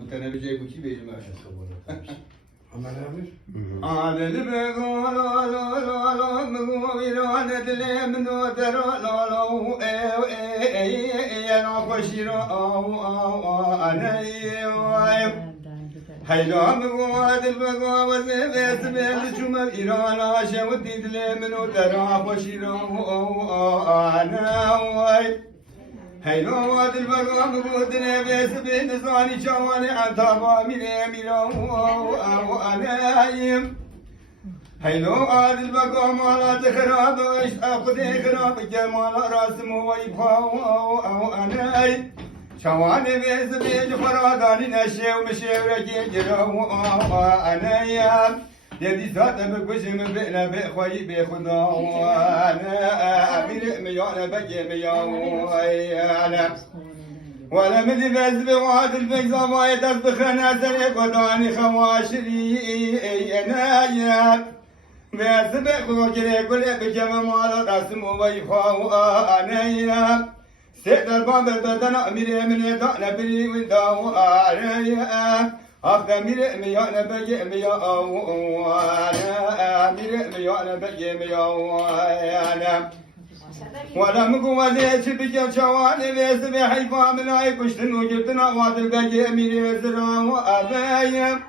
Bu tane bir şey bu ki beyim aşağı sabunu. Ama ne yapmış? Alel begol lo mugviran edlem no tero lo no koshiro anay haylo mugwad begol wazbet bel chumar irana shawt edlem no tero koshiro anay haylo wad begol mugudne bes bin zani chawani ataba mira anayim haylo adil bagam ala tkhirab akhdi khirab jamal rasm wa ifa anay shawani bez bij faradani nashew mshewraki jira anayam يدي ساتم بكوشم بئنا بخوي بخدا وانا امير ميانا بجي ميانا ولا مدي بز بواد البيزا ما يتصبخ نازل قداني خواشري انا يا بز بخوكري كل بجمع مال رسم ويفا انا يا سيد الباب البدن امير من يدعنا بري وداو انا أخذ مير ميانا بجي ميانا مير ميانا بجي ميانا ولا مقوى ليش بجي شواني بيس بحيفا من أي كشتن وجدنا وادل بجي مير زرا وأبايا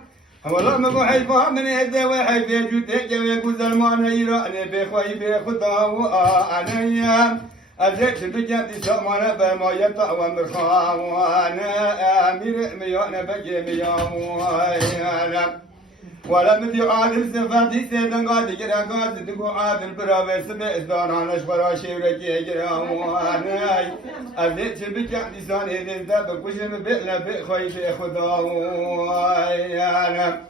ولا مقوى حيفا من يدي وحيفا جوتي جوي قزل ما نيراني بخوي بخدا وأنايا أزيت بجد سمانا بما يطأ مرخا وانا أمير ميانا بجي ميانا ولا مدي عادل سفاتي سيدان قاد جرا قاد دقو عادل براوي سبع إزدان على شبرا شيركي جرا وانا أزيت بجد ساني دنزا بكوشم بئنا بخوي بخدا وانا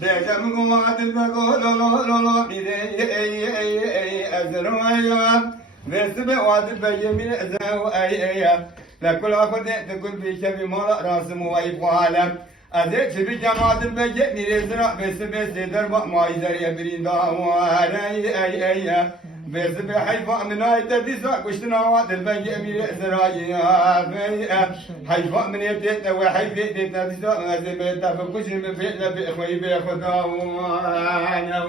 بيجم قوادل بقول لا بيدي أزروايا بس بواد بيمين زاو أي لكل أخذ تقول بيشبي مال راس مويب عالم أزيد شبي جماعة البيت ميرزنا بس درب ما يزر يبرين داوانا أي بس بحيفا من أي تدسا كشتنا واد البيت ميرزنا حيفا من يتيت وحيفا تدسا أزيد تفكش بفعل بإخوي بإخوة وانا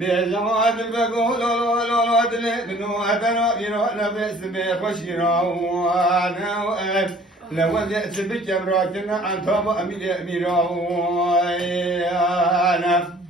بجواد البقول لا دلي بنو أثنا يرونا بس بخشينا وانا لو جئت بجبراتنا عن ثوب أمير أنا